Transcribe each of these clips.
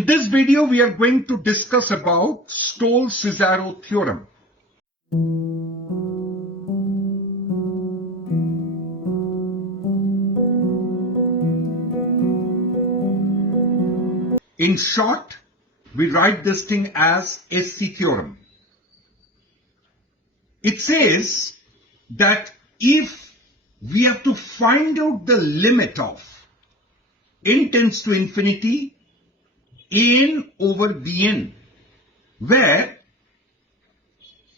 In this video, we are going to discuss about Stolz-Cesaro Theorem. In short, we write this thing as B.Sc theorem. It says that if we have to find out the limit of n tends to infinity n over Bn, where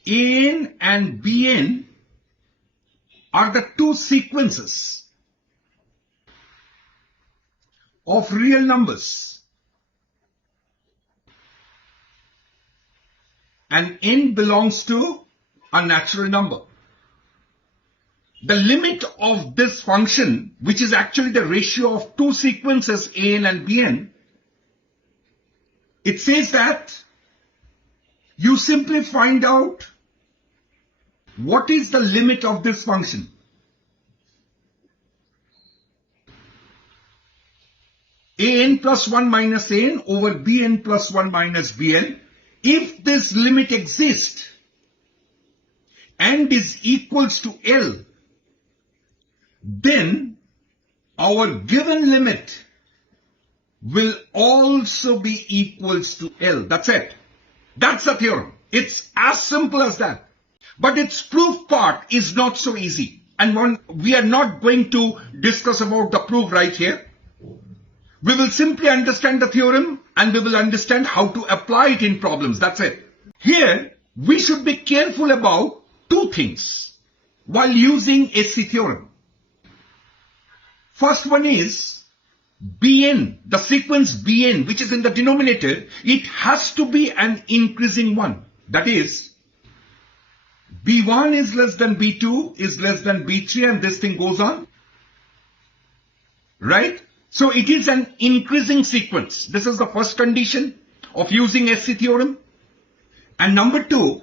n and Bn are the two sequences of real numbers, and n belongs to a natural number. The limit of this function, which is actually the ratio of two sequences an and bn, it says that you simply find out what is the limit of this function. An plus 1 minus n over bn plus 1 minus bn. If this limit exists and is equals to L, then our given limit will also be equals to L. That's it. That's the theorem. It's as simple as that. But its proof part is not so easy. And we are not going to discuss about the proof right here. We will simply understand the theorem and we will understand how to apply it in problems. That's it. Here, we should be careful about two things while using B.Sc theorem. First one is Bn, the sequence Bn, which is in the denominator, it has to be an increasing one. That is, B1 is less than B2 is less than B3, and this thing goes on. Right? So it is an increasing sequence. This is the first condition of using B.Sc theorem. And number two,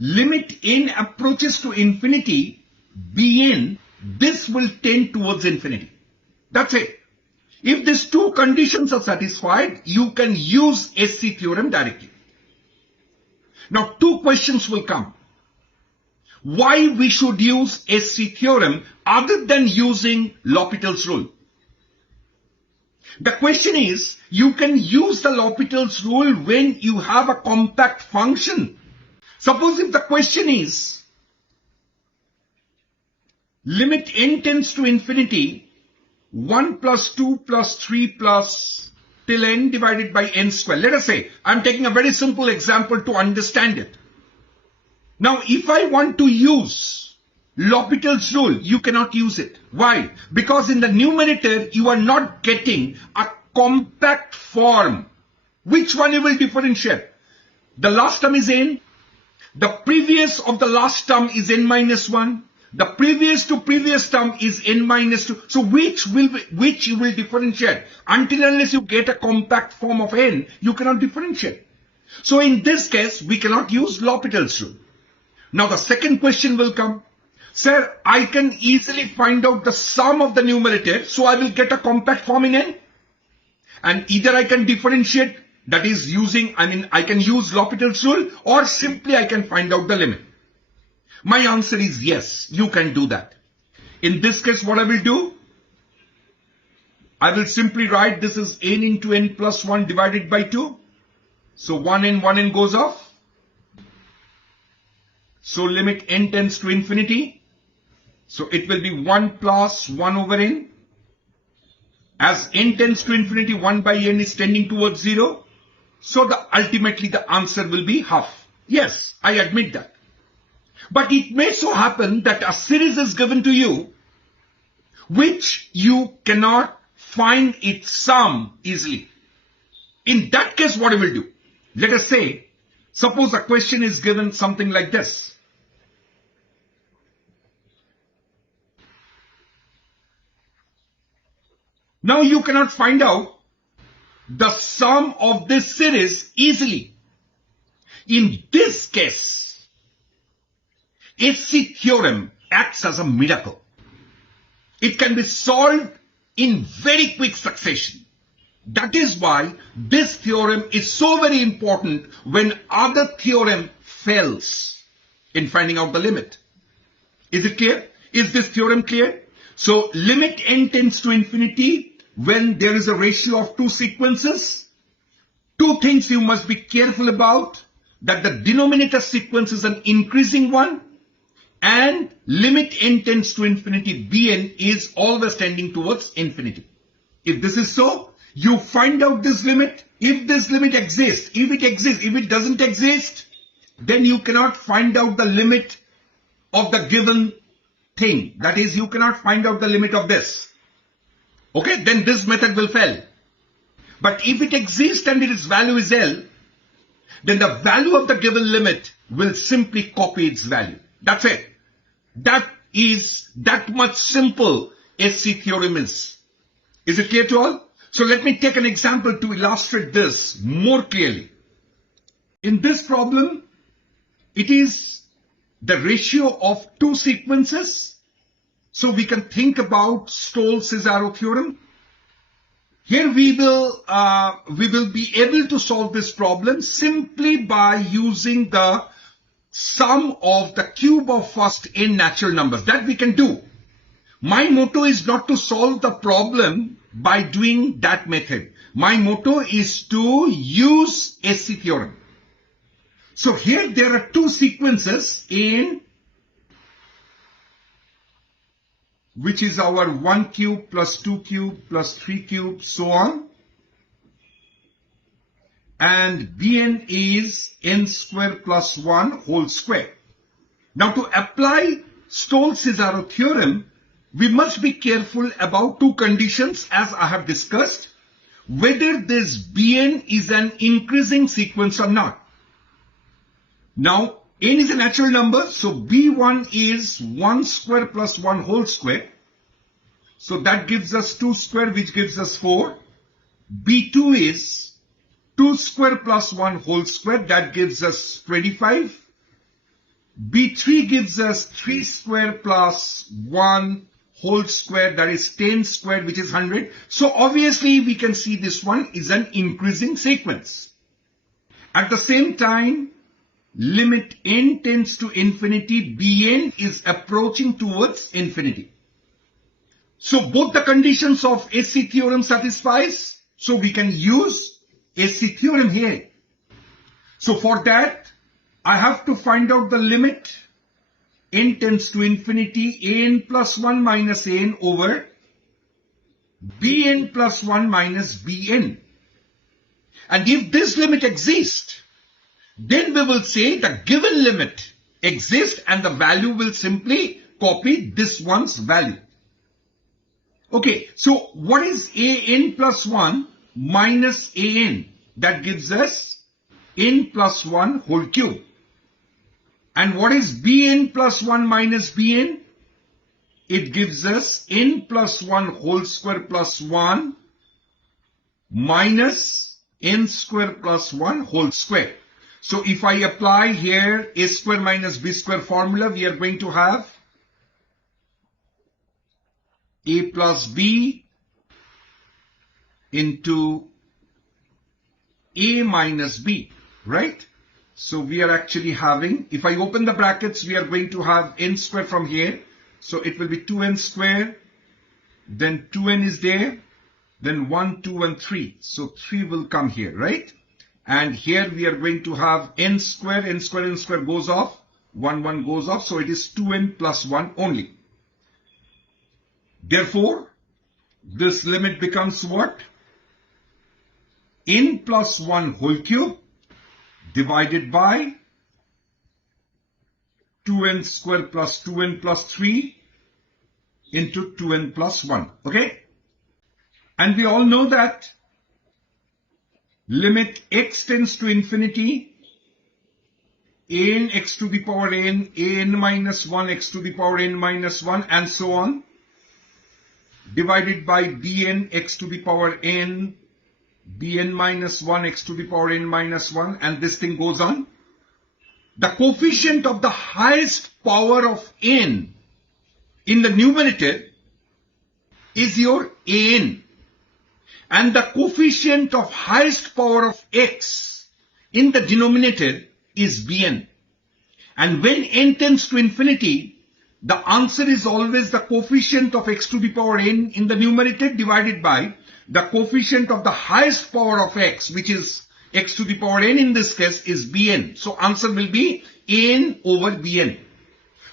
limit n approaches to infinity, Bn, this will tend towards infinity. That's it. If these two conditions are satisfied, you can use B.Sc theorem directly. Now two questions will come. Why we should use B.Sc theorem other than using L'Hopital's rule? The question is, you can use the L'Hopital's rule when you have a compact function. Suppose if the question is, limit n tends to infinity, 1 plus 2 plus 3 plus till n divided by n square. Let us say, I'm taking a very simple example to understand it. Now, if I want to use L'Hopital's rule, you cannot use it. Why? Because in the numerator, you are not getting a compact form. Which one you will differentiate? The last term is n. The previous of the last term is n minus 1. The previous to previous term is n minus 2. So which you will differentiate? Until unless you get a compact form of n, you cannot differentiate. So in this case, we cannot use L'Hopital's rule. Now the second question will come. Sir, I can easily find out the sum of the numerator, so I will get a compact form in n. And either I can differentiate, that is I can use L'Hopital's rule, or simply I can find out the limit. My answer is yes, you can do that. In this case, what I will do? I will simply write this is n into n plus 1 divided by 2. So 1n goes off. So limit n tends to infinity. So it will be 1 plus 1 over n. As n tends to infinity, 1 by n is tending towards 0. So ultimately the answer will be half. Yes, I admit that. But it may so happen that a series is given to you which you cannot find its sum easily. In that case, what I will do? Let us say, suppose a question is given something like this. Now you cannot find out the sum of this series easily. In this case, B.Sc theorem acts as a miracle. It can be solved in very quick succession. That is why this theorem is so very important when other theorem fails in finding out the limit. Is it clear? Is this theorem clear? So limit n tends to infinity when there is a ratio of two sequences. Two things you must be careful about, that the denominator sequence is an increasing one, and limit n tends to infinity Bn is always tending towards infinity. If this is so, you find out this limit. If this limit exists, if it exists, if it doesn't exist, then you cannot find out the limit of the given thing. That is, you cannot find out the limit of this. Okay, then this method will fail. But if it exists and its value is L, then the value of the given limit will simply copy its value. That's it. That is that much simple SC theorem is. Is it clear to all? So let me take an example to illustrate this more clearly. In this problem, it is the ratio of two sequences. So we can think about Stolz-Cesaro theorem. Here we will be able to solve this problem simply by using the sum of the cube of first n natural numbers. That we can do. My motto is not to solve the problem by doing that method. My motto is to use SC theorem. So here there are two sequences in which is our 1 cube plus 2 cube plus 3 cube, so on. And Bn is n square plus 1 whole square. Now to apply Stolz-Cesaro theorem, we must be careful about two conditions as I have discussed, whether this Bn is an increasing sequence or not. Now, n is a natural number, so B1 is 1 square plus 1 whole square. So that gives us 2 square, which gives us 4. B2 is 2 square plus 1 whole square, that gives us 25. B3 gives us 3 square plus 1 whole square, that is 10 squared, which is 100. So obviously we can see this one is an increasing sequence. At the same time, limit n tends to infinity, Bn is approaching towards infinity. So both the conditions of SC theorem satisfies. So we can use SC theorem here. So for that, I have to find out the limit n tends to infinity an plus 1 minus an over Bn plus 1 minus Bn. And if this limit exists, then we will say the given limit exists and the value will simply copy this one's value. Okay, so what is an plus 1 minus an? That gives us n plus 1 whole cube. And what is Bn plus 1 minus Bn? It gives us n plus 1 whole square plus 1 minus n square plus 1 whole square. So if I apply here a square minus b square formula, we are going to have a plus b into a minus b, right? So we are actually having, if I open the brackets, we are going to have n square from here. So it will be 2n square, then 2n is there, then 1, 2 and 3. So 3 will come here, right? And here we are going to have n square goes off, 1 goes off. So it is 2n plus 1 only. Therefore, this limit becomes what? N plus 1 whole cube divided by 2n square plus 2n plus 3 into 2n plus 1. Okay? And we all know that limit x tends to infinity, an x to the power n, an minus 1 x to the power n minus 1 and so on, divided by bn x to the power n, bn minus 1 x to the power n minus 1, and this thing goes on. The coefficient of the highest power of n in the numerator is your an. and the coefficient of highest power of x in the denominator is Bn. And when n tends to infinity, the answer is always the coefficient of x to the power n in the numerator divided by the coefficient of the highest power of x, which is x to the power n in this case, is Bn. So answer will be n over Bn.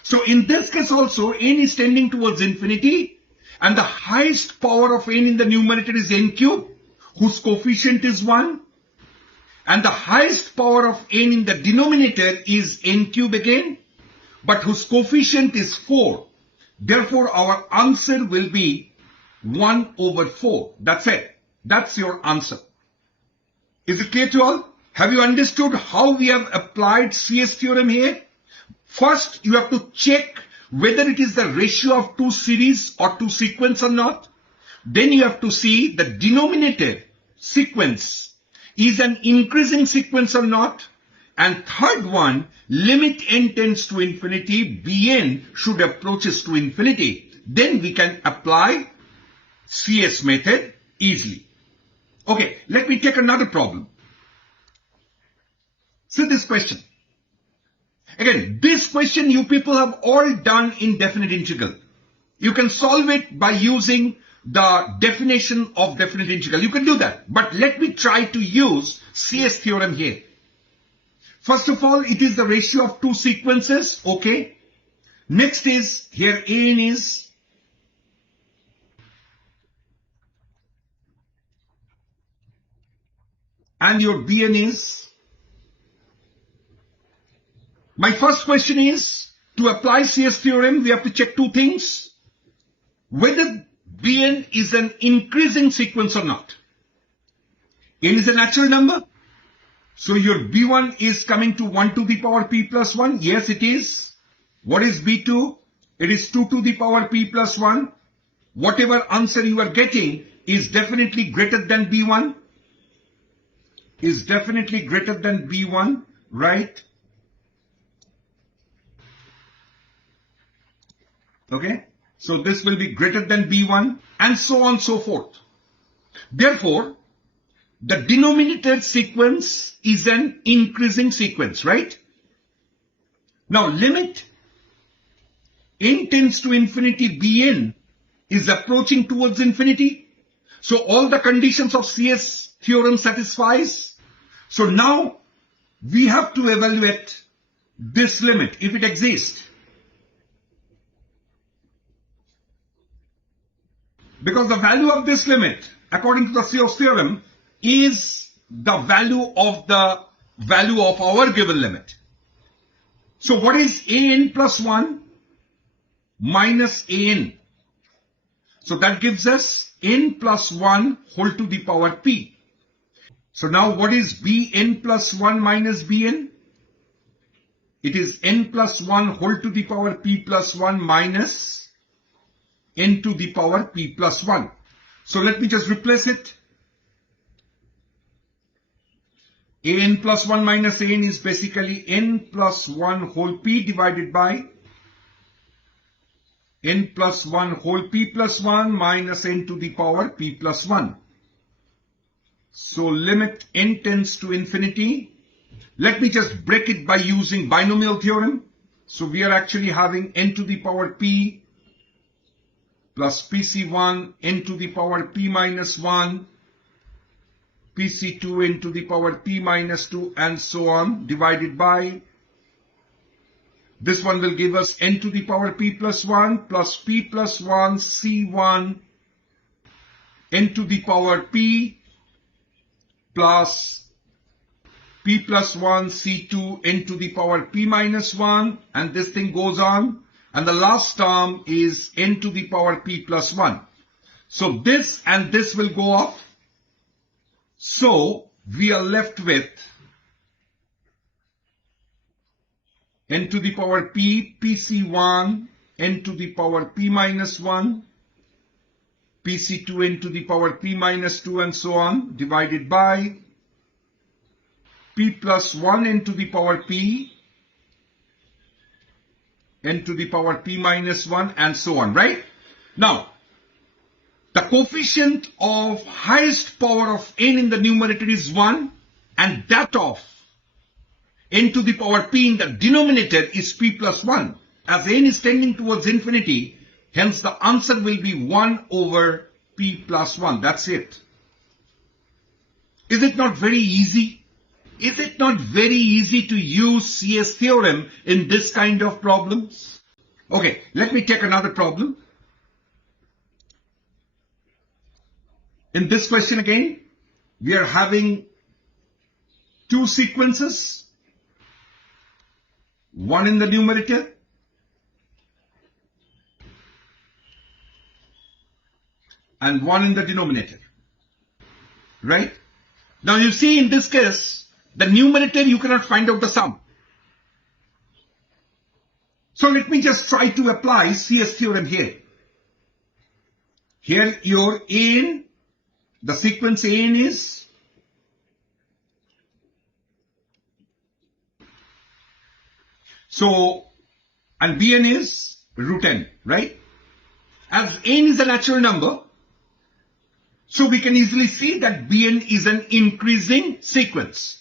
So in this case also, n is tending towards infinity, and the highest power of n in the numerator is n cube, whose coefficient is 1. And the highest power of n in the denominator is n cube again, but whose coefficient is 4. Therefore, our answer will be 1 over 4. That's it. That's your answer. Is it clear to all? Have you understood how we have applied CS theorem here? First, you have to check whether it is the ratio of two series or two sequence or not. Then you have to see the denominator sequence is an increasing sequence or not. And third one, limit n tends to infinity, Bn should approaches to infinity. Then we can apply CS method easily. Okay, let me take another problem. See this question. Again, this question you people have all done in definite integral. You can solve it by using the definition of definite integral. You can do that. But let me try to use CS theorem here. First of all, it is the ratio of two sequences. Okay. Next is, here an is, and your Bn is. My first question is, to apply CS theorem, we have to check two things. Whether Bn is an increasing sequence or not. N is a natural number. So your B1 is coming to 1 to the power p plus 1. Yes, it is. What is B2? It is 2 to the power p plus 1. Whatever answer you are getting is definitely greater than B1. Is definitely greater than B1, right? Okay. So this will be greater than B1 and so on and so forth. Therefore, the denominator sequence is an increasing sequence, right? Now limit n tends to infinity, Bn is approaching towards infinity. So all the conditions of CS theorem satisfies. So now we have to evaluate this limit if it exists. Because the value of this limit, according to the CS theorem, is the value of our given limit. So what is an plus 1 minus an? So that gives us n plus 1 whole to the power p. So now what is Bn plus 1 minus Bn? It is n plus 1 whole to the power p plus 1 minus n to the power p plus 1. So let me just replace it. An plus 1 minus an is basically n plus 1 whole p divided by n plus 1 whole p plus 1 minus n to the power p plus 1. So limit n tends to infinity. Let me just break it by using binomial theorem. So we are actually having n to the power p plus PC1 n to the power p minus 1, PC2 n to the power p minus 2, and so on, divided by, this one will give us n to the power p plus 1 plus p plus 1 C1 n to the power p plus p plus 1 C2 n to the power p minus 1, and this thing goes on. And the last term is n to the power p plus 1. So this and this will go off. So we are left with n to the power p, PC1, n to the power p minus 1, PC2 n to the power p minus 2, and so on, divided by p plus 1 n to the power p, n to the power p minus 1, and so on, right? Now, The coefficient of highest power of n in the numerator is 1 and that of n to the power p in the denominator is p plus 1. As n is tending towards infinity, hence the answer will be 1 over p plus 1. That's it. Is it not very easy? Is it not very easy to use CS theorem in this kind of problems? Okay, let me take another problem. In this question again, we are having two sequences, one in the numerator and one in the denominator, right? Now you see in this case, the numerator you cannot find out the sum. So let me just try to apply CS theorem here. Here your an, the sequence an is so, and Bn is root n, right? As n is a natural number, so we can easily see that Bn is an increasing sequence.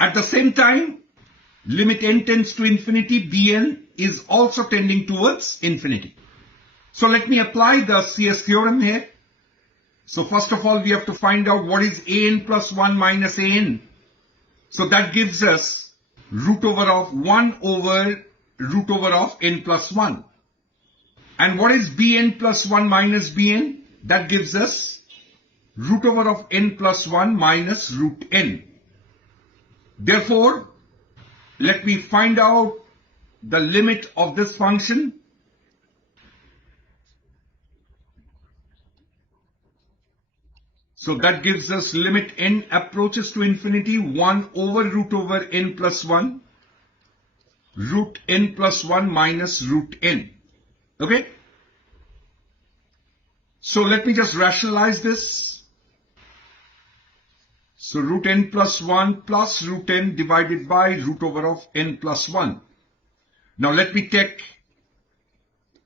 At the same time, limit n tends to infinity, Bn is also tending towards infinity. So let me apply the CS theorem here. So first of all, we have to find out what is an plus 1 minus an. So that gives us root over of 1 over root over of n plus 1. And what is Bn plus 1 minus Bn? That gives us root over of n plus 1 minus root n. Therefore, let me find out the limit of this function. So that gives us limit n approaches to infinity 1 over n plus 1 root n plus 1 minus root n. Okay? So let me just rationalize this. So root n plus 1 plus root n divided by root over of n plus 1. Now let me take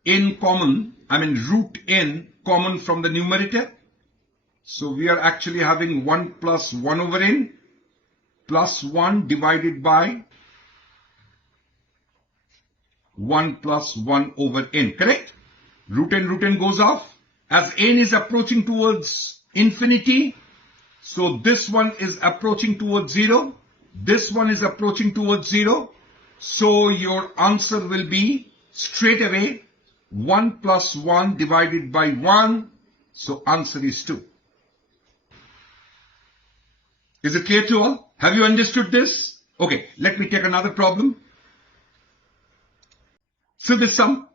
n common, root n common from the numerator. So we are actually having 1 plus 1 over n plus 1 divided by 1 plus 1 over n, correct? Root n goes off. As n is approaching towards infinity, so this one is approaching towards 0. This one is approaching towards 0. So your answer will be straight away 1 plus 1 divided by 1. So answer is 2. Is it clear to all? Have you understood this? Okay, let me take another problem. So this sum.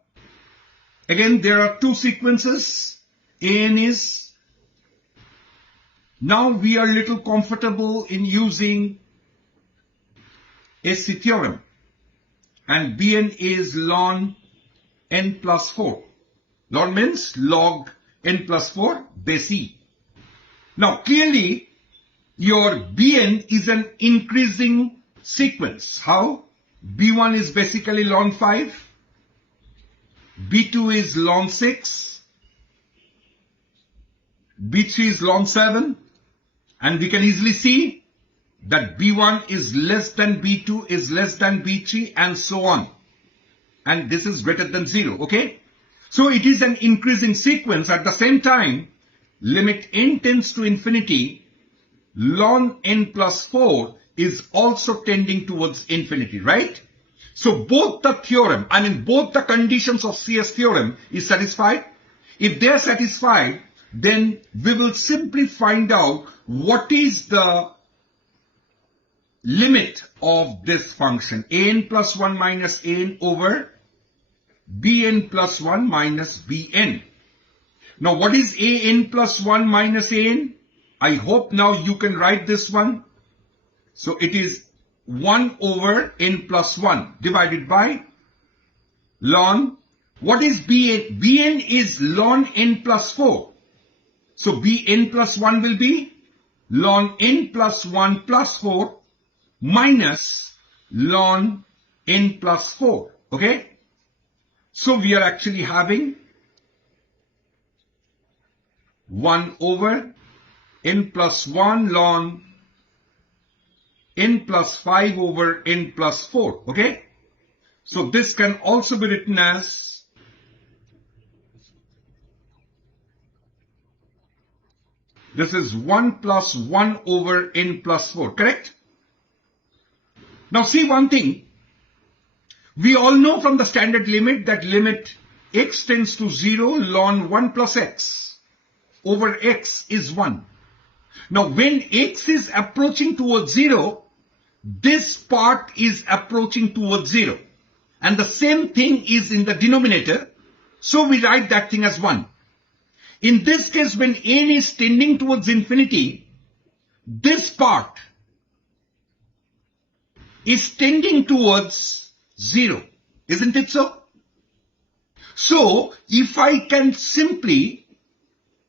Again, there are two sequences. An is. Now we are a little comfortable in using B.Sc theorem. And Bn is ln n plus 4. Ln means log n plus 4 B.Sc. Now clearly, your Bn is an increasing sequence. How? B1 is basically ln 5. B2 is ln 6. B3 is ln 7. And we can easily see that B1 is less than B2 is less than B3 and so on. And this is greater than 0. Okay? So it is an increasing sequence. At the same time, limit n tends to infinity, ln n plus 4 is also tending towards infinity, right? So both the theorem, both the conditions of CS theorem is satisfied. If they are satisfied, then we will simply find out what is the limit of this function, an plus 1 minus an over bn plus 1 minus bn. Now what is an plus 1 minus an? I hope now you can write this one. So it is 1 over n plus 1 divided by ln. What is bn? Bn is ln n plus 4. So bn plus 1 will be ln n plus 1 plus 4 minus ln n plus 4. Okay? So we are actually having 1 over n plus 1 ln n plus 5 over n plus 4. Okay? So this can also be written as this is 1 plus 1 over n plus 4. Correct? Now see one thing. We all know from the standard limit that limit x tends to 0 ln 1 plus x over x is 1. Now when x is approaching towards 0, this part is approaching towards 0. And the same thing is in the denominator. So we write that thing as 1. In this case, when n is tending towards infinity, this part is tending towards 0. Isn't it so? So, if I can simply,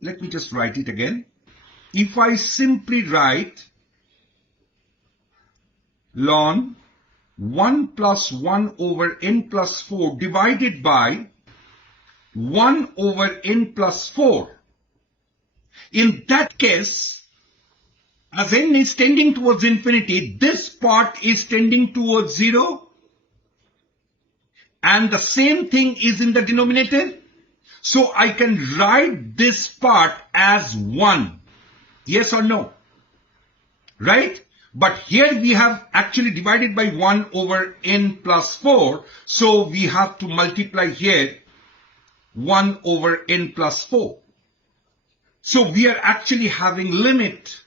let me just write it again. If I simply write ln 1 plus 1 over n plus 4 divided by 1 over n plus 4. In that case, as n is tending towards infinity, this part is tending towards 0. And the same thing is in the denominator. So I can write this part as 1. Yes or no? Right? But here we have actually divided by 1 over n plus 4. So we have to multiply here 1 over n plus 4. So we are actually having limit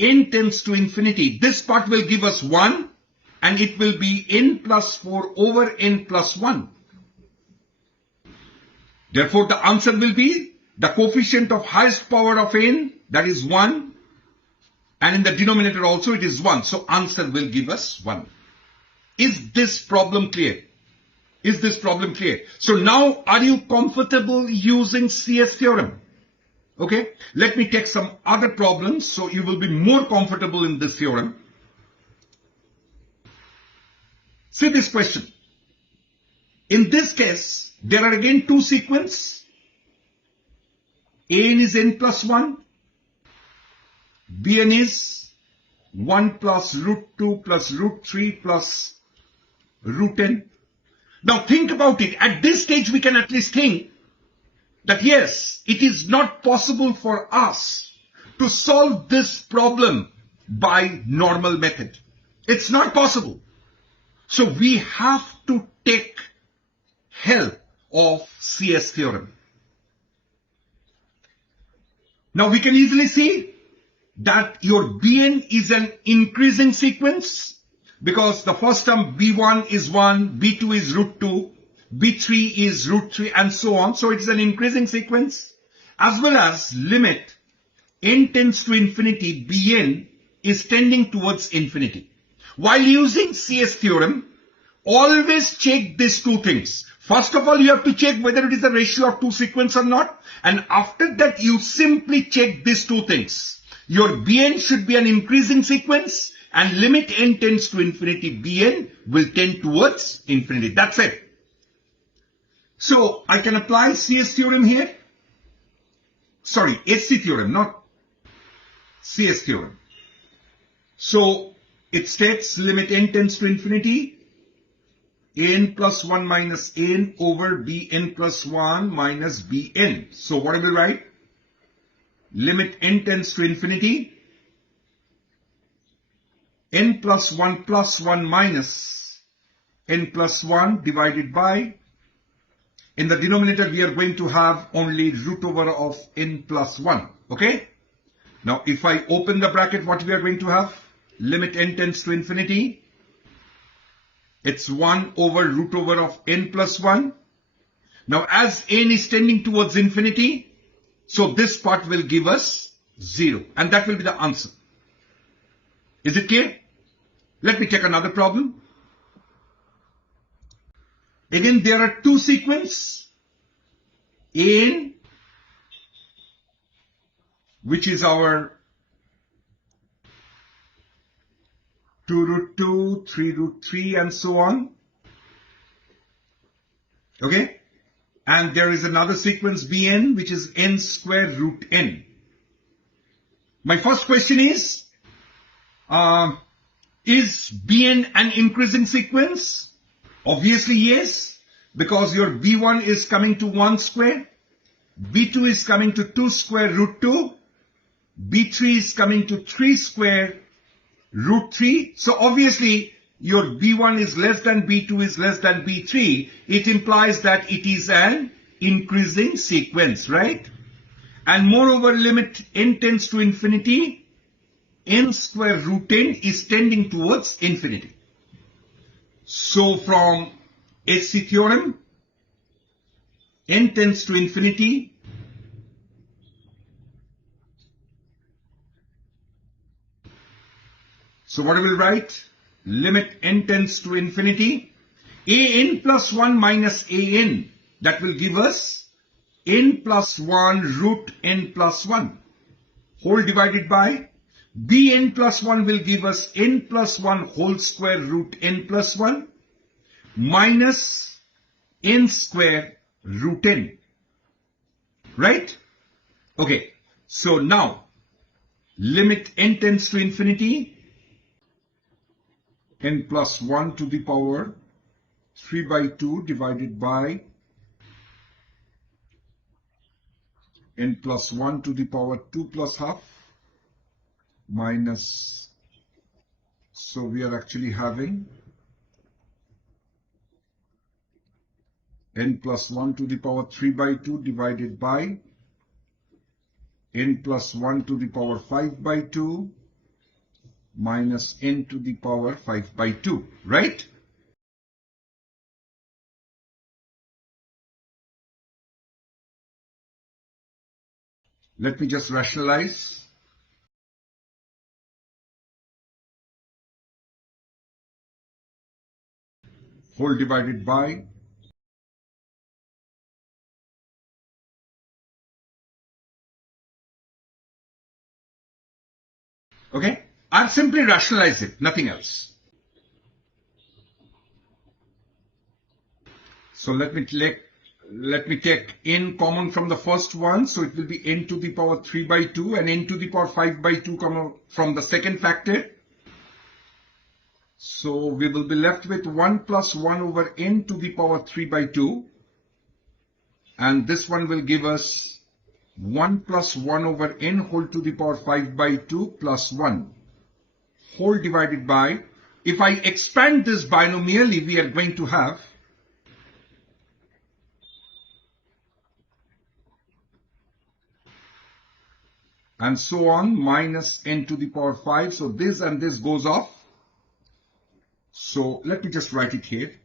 n tends to infinity. This part will give us 1 and it will be n plus 4 over n plus 1. Therefore the answer will be the coefficient of highest power of n, that is 1. And in the denominator also it is 1. So answer will give us 1. Is this problem clear? Is this problem clear? So now are you comfortable using CS theorem? Okay. Let me take some other problems so you will be more comfortable in this theorem. See this question. In this case, there are again two sequences. An is n plus 1. Bn is 1 plus root 2 plus root 3 plus root n. Now think about it. At this stage, we can at least think that yes, it is not possible for us to solve this problem by normal method. It's not possible. So we have to take help of CS theorem. Now we can easily see that your Bn is an increasing sequence because the first term B1 is 1, B2 is root 2, B3 is root 3 and so on. So it is an increasing sequence, as well as limit n tends to infinity, Bn is tending towards infinity. While using CS theorem, always check these two things. First of all, you have to check whether it is the ratio of two sequences or not. And after that, you simply check these two things. Your Bn should be an increasing sequence and limit n tends to infinity, Bn will tend towards infinity. That's it. So I can apply CS theorem here. Sorry, SC theorem, not CS theorem. So it states limit n tends to infinity, n plus 1 minus n over bn plus 1 minus bn. So what do we write? Limit n tends to infinity, n plus 1 minus n plus 1 divided by, in the denominator we are going to have only root over of n plus 1. Okay? Now if I open the bracket, what we are going to have? Limit n tends to infinity, it's 1 over root over of n plus 1. Now as n is tending towards infinity, so this part will give us 0 and that will be the answer. Is it clear? Let me take another problem. Again, there are two sequences. N, which is our 2 root 2, 3 root 3 and so on. Okay. and there is another sequence Bn which is n square root n. My first question is Bn an increasing sequence? Obviously yes, because your B1 is coming to 1 square, B2 is coming to 2 square root 2, B3 is coming to 3 square root 3. So obviously your B1 is less than B2 is less than B3. It implies that it is an increasing sequence, right? And moreover, limit n tends to infinity, n square root n is tending towards infinity. So from B.Sc theorem, n tends to infinity, so what I will write? Limit n tends to infinity, an plus 1 minus an, that will give us n plus 1 root n plus 1, whole divided by bn plus 1 will give us n plus 1 whole square root n plus 1 minus n square root n, right? Okay, so now limit n tends to infinity, n plus 1 to the power 3 by 2 divided by n plus 1 to the power 2 plus half minus, so we are actually having n plus 1 to the power 3 by 2 divided by n plus 1 to the power 5 by 2 minus n to the power 5 by 2, right? Let me just rationalize. Whole divided by okay, I've simply rationalized it, nothing else. So let me take n common from the first one, so it will be n to the power 3 by 2 and n to the power 5 by 2 common from the second factor. So we will be left with 1 plus 1 over n to the power 3 by 2, and this one will give us 1 plus 1 over n whole to the power 5 by 2 plus 1 whole divided by, if I expand this binomially, we are going to have and so on minus n to the power 5. So this and this goes off. So let me just write it here.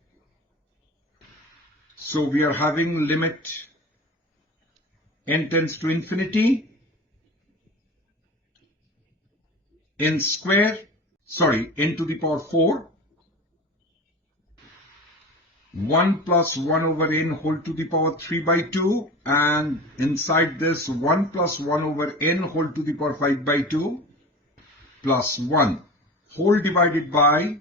So we are having limit n tends to infinity, n to the power 4, 1 plus 1 over n whole to the power 3 by 2, and inside this 1 plus 1 over n whole to the power 5 by 2 plus 1 whole divided by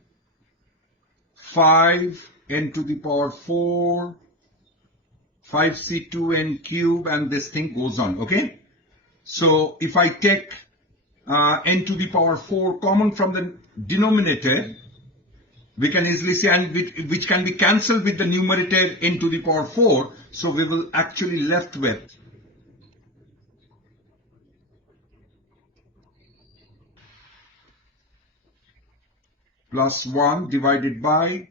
5 n to the power 4, 5c2n cube, and this thing goes on, okay? So if I take n to the power 4 common from the denominator, we can easily say, and which can be cancelled with the numerator n to the power 4. So we will actually left with plus 1 divided by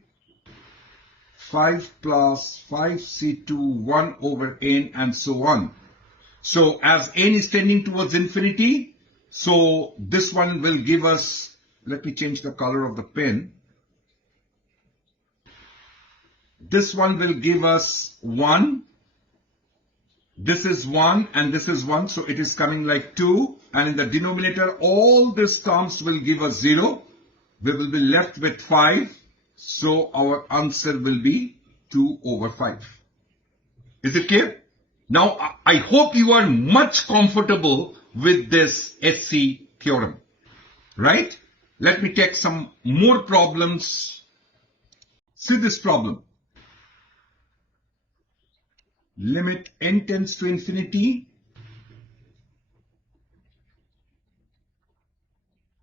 5 plus 5c2 1 over n and so on. So as n is tending towards infinity, so this one will give us, let me change the color of the pen. This one will give us 1. This is 1 and this is 1. So it is coming like 2. And in the denominator, all these terms will give us 0. We will be left with 5. So our answer will be 2 over 5. Is it clear? Now, I hope you are much comfortable with this B.Sc theorem, right? Let me take some more problems. See this problem. limit n tends to infinity,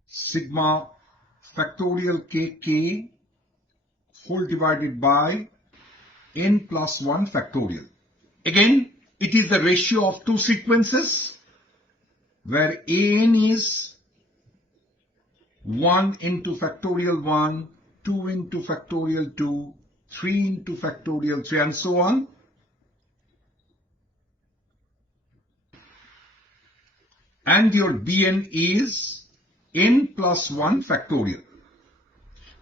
sigma factorial kk whole divided by n plus 1 factorial. Again, it is the ratio of two sequences where an is 1 into factorial 1, 2 into factorial 2, 3 into factorial 3, and so on. And your Bn is n plus 1 factorial.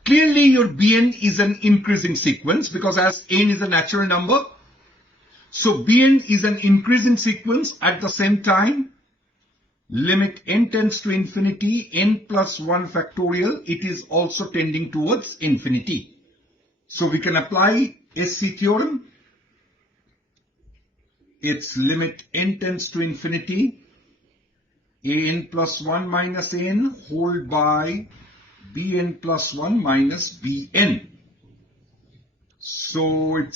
Clearly, your Bn is an increasing sequence because as n is a natural number, so Bn is an increasing sequence. At the same time, limit n tends to infinity, n plus 1 factorial, it is also tending towards infinity. So we can apply SC theorem. Its limit n tends to infinity, an plus 1 minus n whole by bn plus 1 minus bn. So it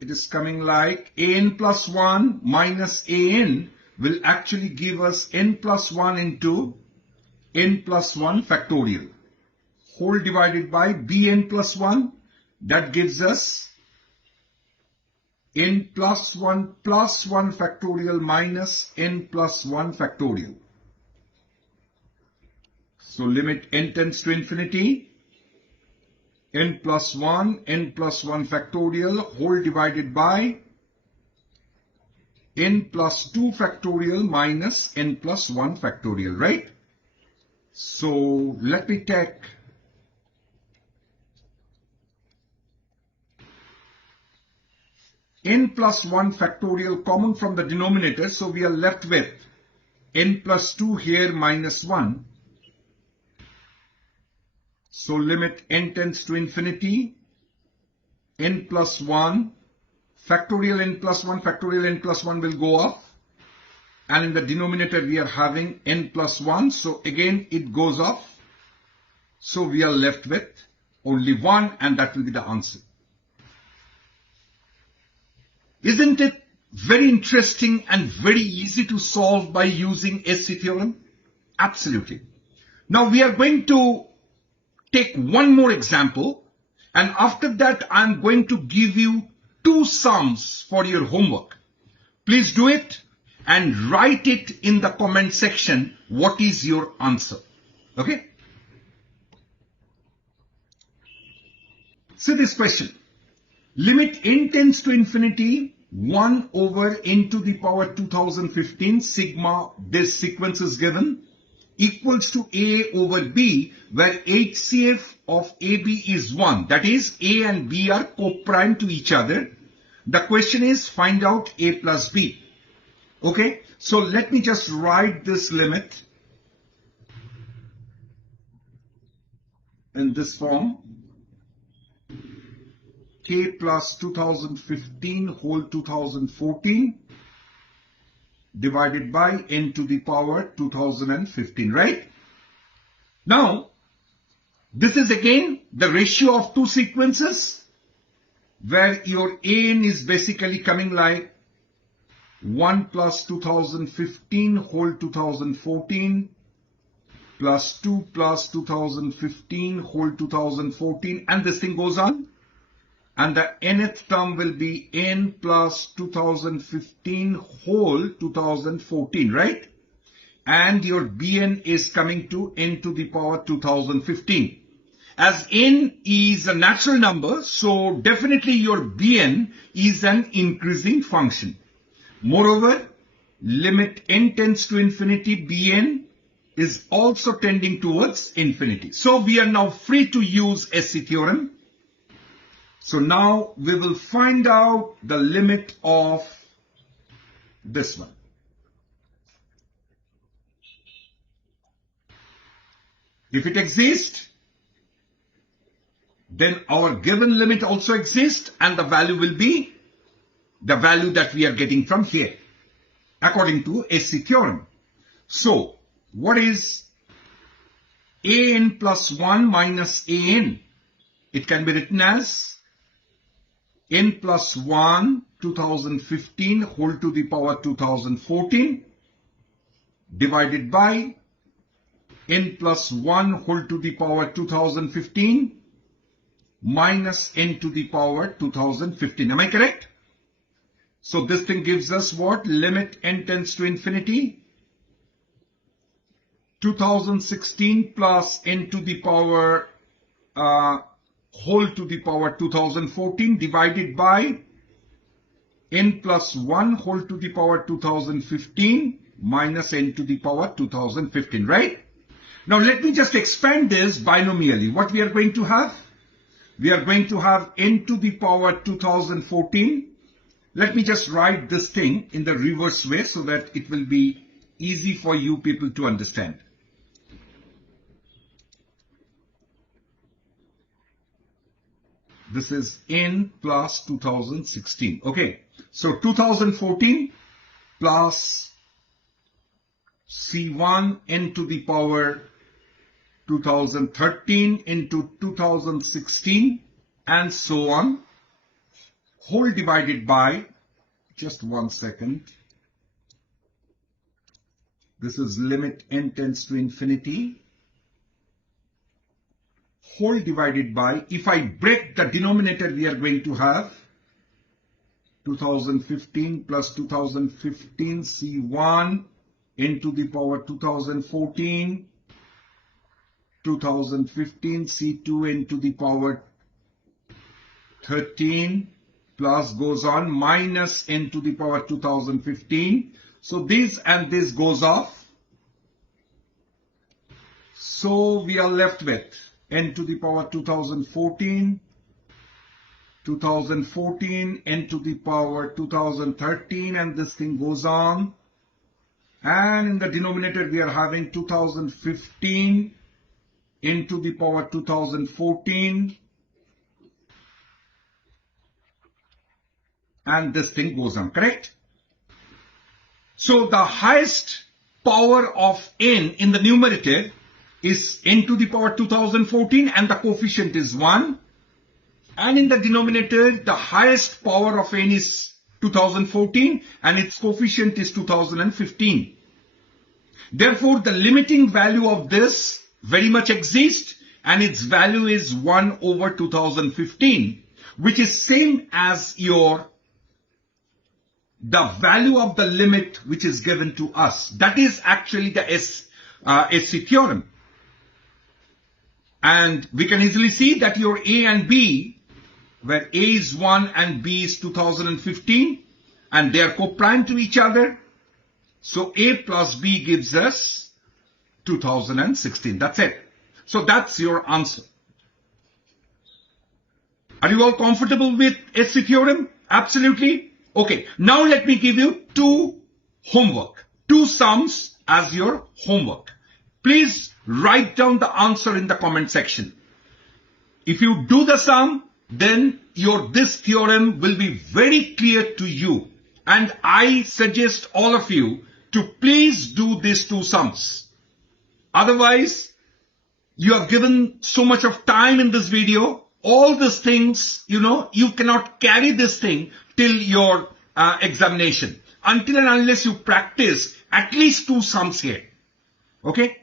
is coming like an plus 1 minus an will actually give us n plus 1 into n plus 1 factorial whole divided by bn plus 1. That gives us n plus 1 factorial minus n plus 1 factorial. So limit n tends to infinity, n plus 1 factorial whole divided by n plus 2 factorial minus n plus 1 factorial, right? So let me take n plus 1 factorial common from the denominator, so we are left with n plus 2 here minus 1. So limit n tends to infinity, n plus 1 factorial n plus 1 factorial n plus 1 will go off, and in the denominator we are having n plus 1, so again it goes off. So we are left with only 1, and that will be the answer. Isn't it very interesting and very easy to solve by using SC theorem? Absolutely. Now we are going to take one more example, and after that I'm going to give you two sums for your homework. Please do it and write it in the comment section. What is your answer? Okay? So this question, limit n tends to infinity 1 over n to the power 2015 sigma, this sequence is given, equals to a over b, where HCF of AB is 1. That is, A and B are co-prime to each other. The question is, find out A plus B. Okay, so let me just write this limit in this form. K plus 2015 whole 2014 divided by n to the power 2015, right? Now, this is again the ratio of two sequences where your n is basically coming like 1 plus 2015 whole 2014 plus 2 plus 2015 whole 2014, and this thing goes on. And the nth term will be n plus 2015 whole 2014, right? And your Bn is coming to n to the power 2015. As n is a natural number, so definitely your Bn is an increasing function. Moreover, limit n tends to infinity, Bn is also tending towards infinity. So we are now free to use SC theorem. So now we will find out the limit of this one. If it exists, then our given limit also exists, and the value will be the value that we are getting from here, according to SC theorem. So, what is an plus 1 minus an? It can be written as n plus 1 2015 whole to the power 2014 divided by n plus 1 whole to the power 2015 minus n to the power 2015. Am I correct? So this thing gives us what? Limit n tends to infinity. 2016 plus n to the power whole to the power 2014 divided by n plus 1 whole to the power 2015 minus n to the power 2015, right? Now let me just expand this binomially. What we are going to have? We are going to have n to the power 2014. Let me just write this thing in the reverse way so that it will be easy for you people to understand. This is n plus 2016. Okay, so 2014 plus C1 n to the power 2013 into 2016 and so on, whole divided by, just 1 second, this is limit n tends to infinity, whole divided by, if I break the denominator, we are going to have 2015 plus 2015 C1 n to the power 2014 2015 C2 n to the power 13 plus goes on minus n to the power 2015. So this and this goes off. So we are left with n to the power 2014, 2014, n to the power 2013, and this thing goes on. And in the denominator we are having 2015 n to the power 2014, and this thing goes on, correct? So the highest power of n in the numerator is n to the power 2014 and the coefficient is 1. And in the denominator, the highest power of n is 2014 and its coefficient is 2015. Therefore, the limiting value of this very much exists and its value is 1 over 2015, which is same as the value of the limit which is given to us. That is actually the B.Sc theorem. And we can easily see that your A and B, where A is 1 and B is 2015, and they are co-prime to each other. So A plus B gives us 2016. That's it. So that's your answer. Are you all comfortable with B.Sc theorem? Absolutely. Okay. Now let me give you two sums as your homework. Please write down the answer in the comment section. If you do the sum, then this theorem will be very clear to you. And I suggest all of you to please do these two sums. Otherwise, you have given so much of time in this video. All these things, you cannot carry this thing till your examination. Until and unless you practice at least two sums here. Okay?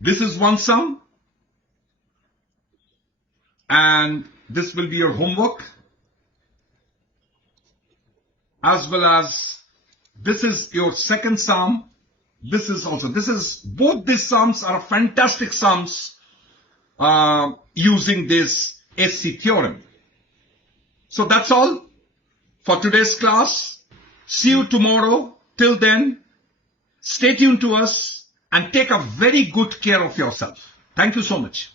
This is one sum. And this will be your homework. As well as this is your second sum. Both these sums are fantastic sums using this B.Sc theorem. So that's all for today's class. See you tomorrow. Till then, stay tuned to us and take a very good care of yourself. Thank you so much.